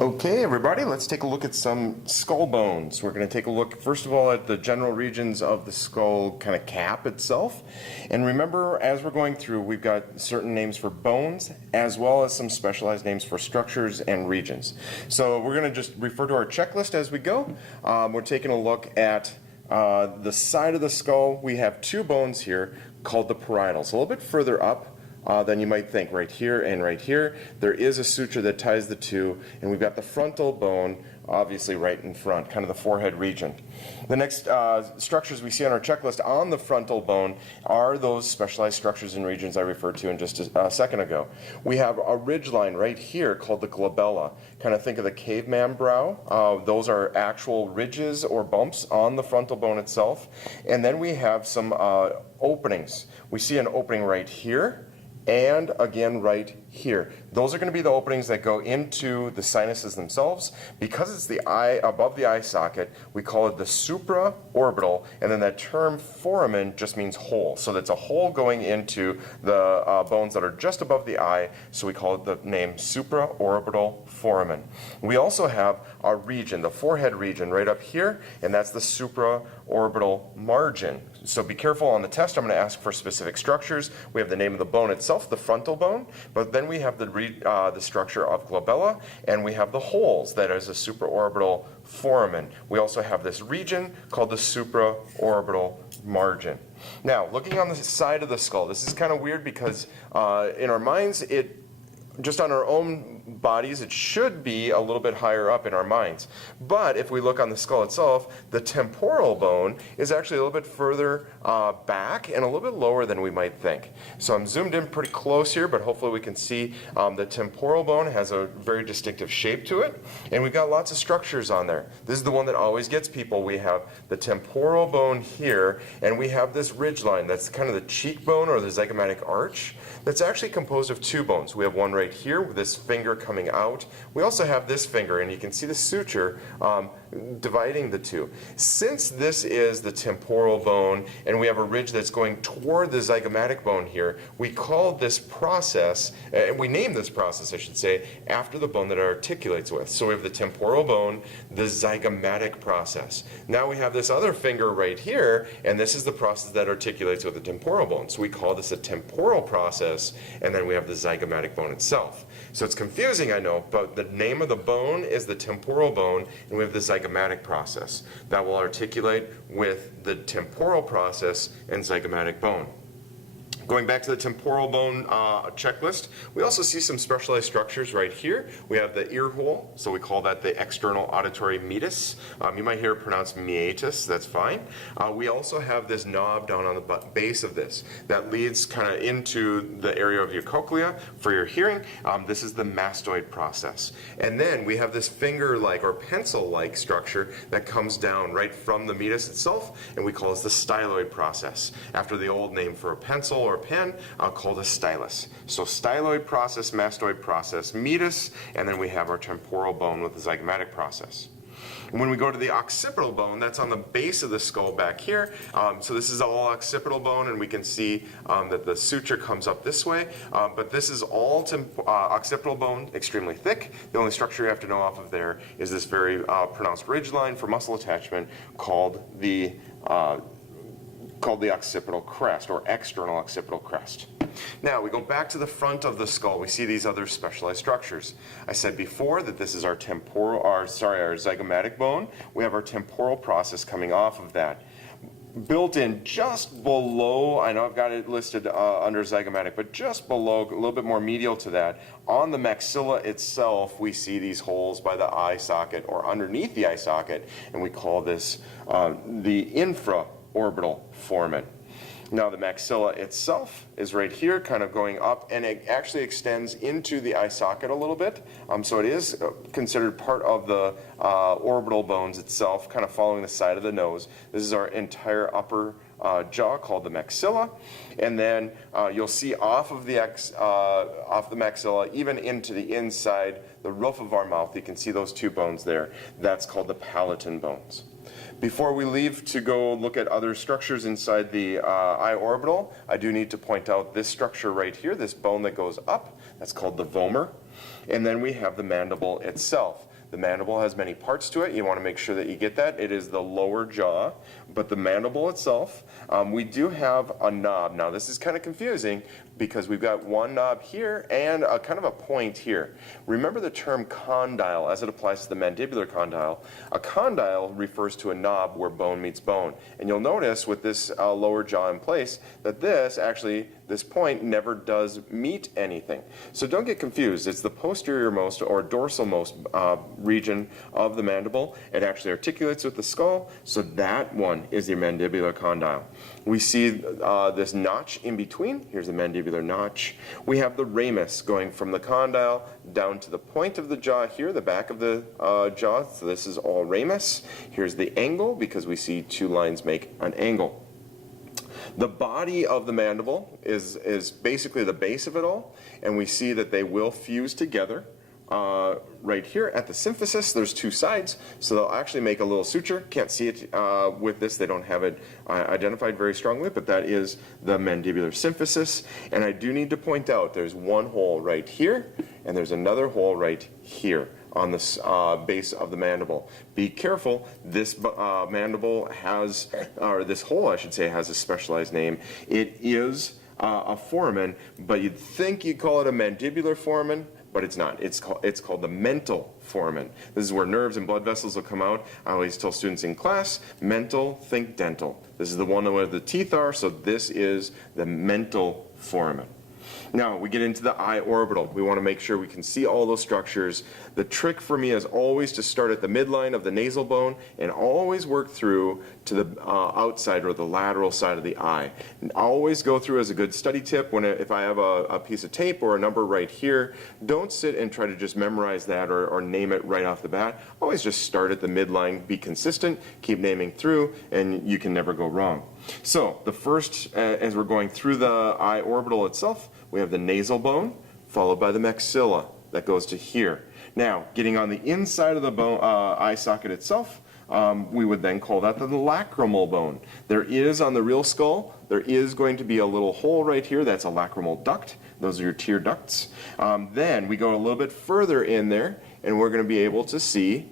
Okay, everybody, let's take a look at some skull bones. We're going to take a look, first of all, at the general regions of the skull kind of cap itself. And remember, as we're going through, we've got certain names for bones, as well as some specialized names for structures and regions. So we're going to just refer to our checklist as we go. We're taking a look at the side of the skull. We have two bones here called the parietals. A little bit further up than you might think, right here and right here. There is a suture that ties the two, and we've got the frontal bone obviously right in front, kind of the forehead region. The next structures we see on our checklist on the frontal bone are those specialized structures and regions I referred to in just a second ago. We have a ridge line right here called the glabella. Kind of think of the caveman brow. Those are actual ridges or bumps on the frontal bone itself. And then we have some openings. We see an opening right here, and again right here. Those are going to be the openings that go into the sinuses themselves. Because it's the eye above the eye socket, we call it the supraorbital, and then that term foramen just means hole. So that's a hole going into the bones that are just above the eye, so we call it the name supraorbital foramen. We also have our region, the forehead region right up here, and that's the supraorbital margin. So be careful on the test. I'm going to ask for specific structures. We have the name of the bone itself, the frontal bone, but then we have the structure of glabella, and we have the holes, that is a supraorbital foramen. We also have this region called the supraorbital margin. Now, looking on the side of the skull, this is kind of weird because in our minds, just on our own bodies, it should be a little bit higher up in our minds. But if we look on the skull itself, the temporal bone is actually a little bit further back and a little bit lower than we might think. So I'm zoomed in pretty close here, but hopefully we can see the temporal bone has a very distinctive shape to it. And we've got lots of structures on there. This is the one that always gets people. We have the temporal bone here, and we have this ridge line. That's kind of the cheekbone or the zygomatic arch. That's actually composed of two bones. We have one right here with this finger coming out. We also have this finger, and you can see the suture dividing the two. Since this is the temporal bone and we have a ridge that's going toward the zygomatic bone here, we call this process, and we name this process, I should say, after the bone that it articulates with. So we have the temporal bone, the zygomatic process. Now we have this other finger right here, and this is the process that articulates with the temporal bone. So we call this a temporal process, and then we have the zygomatic bone itself. So it's confusing, I know, but the name of the bone is the temporal bone, and we have the zygomatic process that will articulate with the temporal process and zygomatic bone. Going back to the temporal bone checklist, we also see some specialized structures right here. We have the ear hole, so we call that the external auditory meatus. You might hear it pronounced meatus, that's fine. We also have this knob down on the base of this that leads kind of into the area of your cochlea for your hearing. This is the mastoid process. And then we have this finger-like or pencil-like structure that comes down right from the meatus itself, and we call this the styloid process, after the old name for a pencil or pen called a stylus. So styloid process, mastoid process, meatus, and then we have our temporal bone with the zygomatic process. When we go to the occipital bone, that's on the base of the skull back here. So this is all occipital bone, and we can see that the suture comes up this way. But this is all occipital bone, extremely thick. The only structure you have to know off of there is this very pronounced ridge line for muscle attachment called the occipital crest, or external occipital crest. Now, we go back to the front of the skull. We see these other specialized structures. I said before that this is our zygomatic bone. We have our temporal process coming off of that. Built in just below, I know I've got it listed under zygomatic, but just below, a little bit more medial to that, on the maxilla itself, we see these holes by the eye socket or underneath the eye socket, and we call this the infraorbital foramen. Now the maxilla itself is right here, kind of going up, and it actually extends into the eye socket a little bit. So it is considered part of the orbital bones itself, kind of following the side of the nose. This is our entire upper jaw called the maxilla, and then you'll see off of the maxilla, even into the inside, the roof of our mouth, you can see those two bones there. That's called the palatine bones. Before we leave to go look at other structures inside the eye orbital, I do need to point out this structure right here, this bone that goes up. That's called the vomer. And then we have the mandible itself. The mandible has many parts to it. You want to make sure that you get that. It is the lower jaw, but the mandible itself, we do have a knob. Now this is kind of confusing because we've got one knob here and a kind of a point here. Remember the term condyle as it applies to the mandibular condyle. A condyle refers to a knob where bone meets bone. And you'll notice with this lower jaw in place that this point never does meet anything. So don't get confused. It's the posterior-most or dorsal-most region of the mandible. It actually articulates with the skull, so that one is the mandibular condyle. We see this notch in between. Here's the mandibular notch. We have the ramus going from the condyle down to the point of the jaw here, the back of the jaw. So this is all ramus. Here's the angle because we see two lines make an angle. The body of the mandible is basically the base of it all, and we see that they will fuse together. Right here at the symphysis, there's two sides, so they'll actually make a little suture. Can't see it with this, they don't have it identified very strongly, but that is the mandibular symphysis. And I do need to point out there's one hole right here, and there's another hole right here on the base of the mandible. Be careful, this mandible has, or this hole I should say, has a specialized name. It is a foramen, but you'd think you'd call it a mandibular foramen, but it's not. It's called the mental foramen. This is where nerves and blood vessels will come out. I always tell students in class, mental, think dental. This is the one where the teeth are, so this is the mental foramen. Now we get into the eye orbital. We want to make sure we can see all those structures. The trick for me is always to start at the midline of the nasal bone and always work through to the outside or the lateral side of the eye. And always go through as a good study tip if I have a piece of tape or a number right here, don't sit and try to just memorize that or name it right off the bat. Always just start at the midline, be consistent, keep naming through, and you can never go wrong. So the first, as we're going through the eye orbital itself, we have the nasal bone, followed by the maxilla that goes to here. Now, getting on the inside of the bone, eye socket itself, we would then call that the lacrimal bone. There is, on the real skull, there is going to be a little hole right here. That's a lacrimal duct. Those are your tear ducts. Then we go a little bit further in there, and we're going to be able to see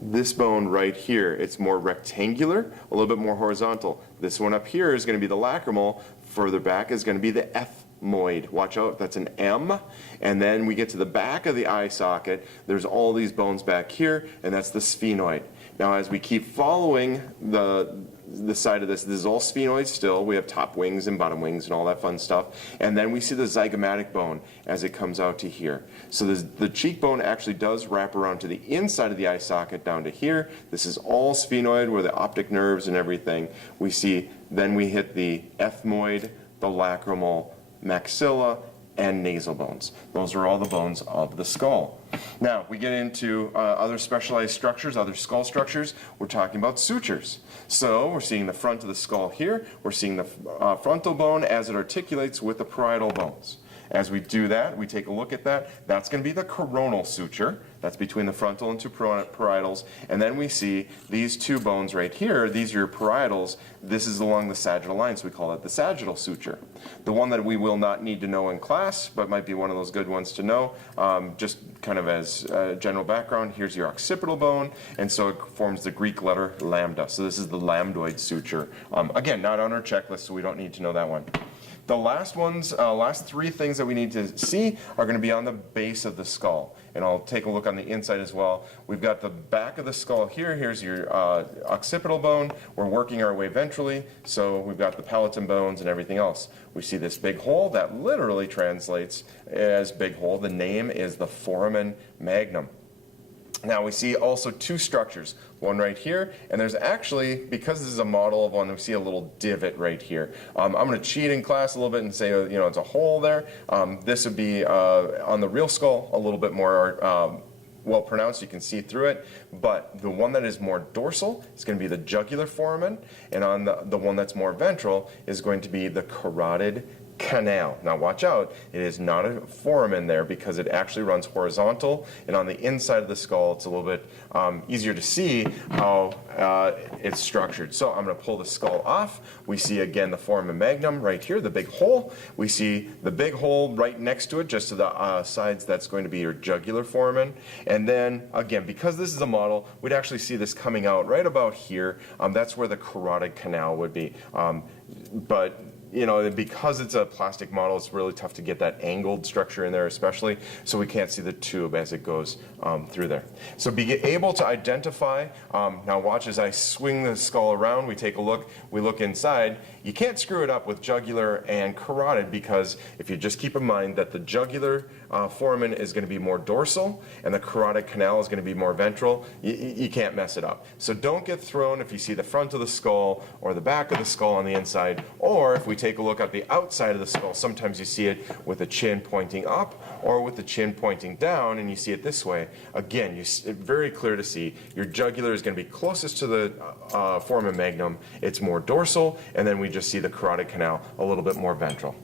this bone right here. It's more rectangular, a little bit more horizontal. This one up here is going to be the lacrimal. Further back is going to be the ethmoid. Watch out, that's an M. And then we get to the back of the eye socket. There's all these bones back here, and that's the sphenoid. Now as we keep following the side of this is all sphenoid still. We have top wings and bottom wings and all that fun stuff. And then we see the zygomatic bone as it comes out to here. So the cheekbone actually does wrap around to the inside of the eye socket down to here. This is all sphenoid where the optic nerves and everything. We see, then we hit the ethmoid, the lacrimal, maxilla, and nasal bones. Those are all the bones of the skull. Now, we get into other specialized structures, other skull structures. We're talking about sutures. So, we're seeing the front of the skull here. We're seeing the frontal bone as it articulates with the parietal bones. As we do that, we take a look at that. That's going to be the coronal suture. That's between the frontal and two parietals. And then we see these two bones right here. These are your parietals. This is along the sagittal line, so we call it the sagittal suture. The one that we will not need to know in class, but might be one of those good ones to know, just kind of as general background, here's your occipital bone, and so it forms the Greek letter lambda. So this is the lambdoid suture. Again, not on our checklist, so we don't need to know that one. The last three things that we need to see are going to be on the base of the skull. And I'll take a look on the inside as well. We've got the back of the skull here. Here's your occipital bone. We're working our way ventrally, so we've got the palatal bones and everything else. We see this big hole that literally translates as big hole. The name is the foramen magnum. Now we see also two structures, one right here, and there's actually, because this is a model of one, we see a little divot right here. I'm going to cheat in class a little bit and say, you know, it's a hole there. This would be on the real skull a little bit more well pronounced, you can see through it, but the one that is more dorsal is going to be the jugular foramen, and on the one that's more ventral is going to be the carotid canal. Now watch out, it is not a foramen there because it actually runs horizontal, and on the inside of the skull it's a little bit easier to see how it's structured. So I'm going to pull the skull off. We see again the foramen magnum right here, the big hole. We see the big hole right next to it, just to the sides, that's going to be your jugular foramen. And then again, because this is a model, we'd actually see this coming out right about here. That's where the carotid canal would be. But you know, because it's a plastic model, it's really tough to get that angled structure in there especially, so we can't see the tube as it goes through there. So be able to identify, now watch as I swing the skull around, we take a look, we look inside. You can't screw it up with jugular and carotid because if you just keep in mind that the jugular foramen is going to be more dorsal and the carotid canal is going to be more ventral, you can't mess it up. So don't get thrown if you see the front of the skull or the back of the skull on the inside, or if we take a look at the outside of the skull, sometimes you see it with the chin pointing up or with the chin pointing down, and you see it this way. Again, it's very clear to see your jugular is going to be closest to the foramen magnum. It's more dorsal, and then we just see the carotid canal a little bit more ventral.